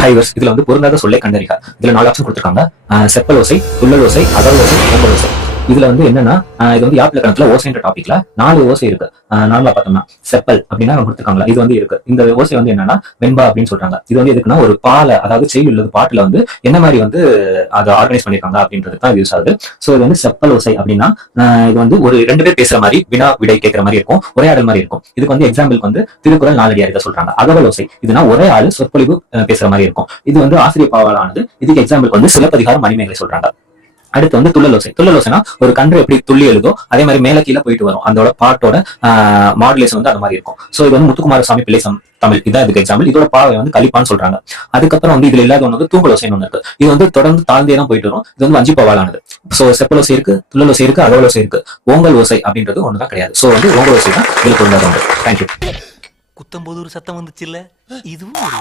ஹைவர்ஸ் இதுல வந்து பொருந்தாத சொல்லை கண்டறிக. இதுல 4 ஆப்ஷன் கொடுத்துருக்காங்க. செப்பல் ஓசை, துள்ளல் ஓசை, அகவல் ஓசை, ஓங்கல் ஓசை. இதுல வந்து என்னன்னா இது வந்து யாப் இலக்கணத்துல ஓசைன்ற டாபிக்ல 4 ஓசை இருக்கு. நார்மலா பார்த்தோம்னா செப்பல் அப்படின்னா கொடுத்துருக்காங்களா, இது வந்து இருக்கு. இந்த ஓசை வந்து என்னன்னா வெண்பா அப்படின்னு சொல்றாங்க. இது வந்து எதுக்குன்னா ஒரு பாலை, அதாவது செயல் உள்ளது பாட்டுல வந்து என்ன மாதிரி வந்து அதை ஆர்கனைஸ் பண்ணிருக்காங்க அப்படின்றது தான் யூஸ் ஆகுது. சோ இது வந்து செப்பல் ஓசை அப்படின்னா இது வந்து ஒரு 2 பேர் பேசுற மாதிரி வினா விடை கேட்கிற மாதிரி இருக்கும், உரையாடல் மாதிரி இருக்கும். இதுக்கு வந்து எக்ஸாம்பிளுக்கு வந்து திருக்குறள் நாலடியார் இதை சொல்றாங்க. அகவல் ஓசை இதுனா ஒரே ஆளு சொற்பொழிவு பேசுற மாதிரி இருக்கும். இது வந்து ஆசிரியர் பாவாலானது. இதுக்கு எக்ஸாம்பிளுக்கு வந்து சிலப்பதிகாரம் மணிமேகலை சொல்றாங்க. அடுத்து வந்து துள்ளலோசை. துள்ளலோசைனா ஒரு கன்று எப்படி துள்ளி எழுதோ அதே மாதிரி மேல கீழே போயிட்டு வரும். அதோட பாட்டோட மாடுலேஷன் வந்து அந்த மாதிரி இருக்கும். சோ இது வந்து முத்துக்குமாரசாமி பிள்ளை தமிழ் இதான் இதுக்கு எக்ஸாம்பிள். இதோட பாவை வந்து கலிப்பான்னு சொல்றாங்க. அதுக்கப்புறம் வந்து இதுல இல்லாத ஒன்று வந்து தூங்கலோசைன்னு ஒன்று இருக்கு. இது வந்து தொடர்ந்து தாழ்ந்தே தான் போயிட்டு வரும். இது வந்து வஞ்சி பாவாலானது. சோ செப்பலோசை இருக்கு, துள்ளலோசை இருக்கு, அகவலோசை இருக்கு. ஓங்கல் ஓசை அப்படின்றது ஒண்ணுதான் கிடையாது. சோ வந்து ஓங்கல் ஓசை தான் இதுக்கு உள்ளது. தேங்க்யூ. குத்தம் போது ஒரு சத்தம் வந்துச்சு இல்ல, இதுவும் ஒரு